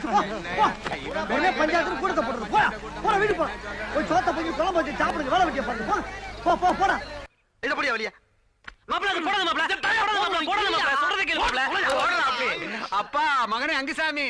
முடிச்சு போ உடனே பஞ்சாயத்து கூடத்தை போடுறது போட வீடு போ போய் சோத்த போய் குழம்பு வச்சு சாப்பிடுங்க வேலை வெட்டிய பாருங்க போ போ போடா இத போடியா வலியா அப்பா மகனே அங்குசாமி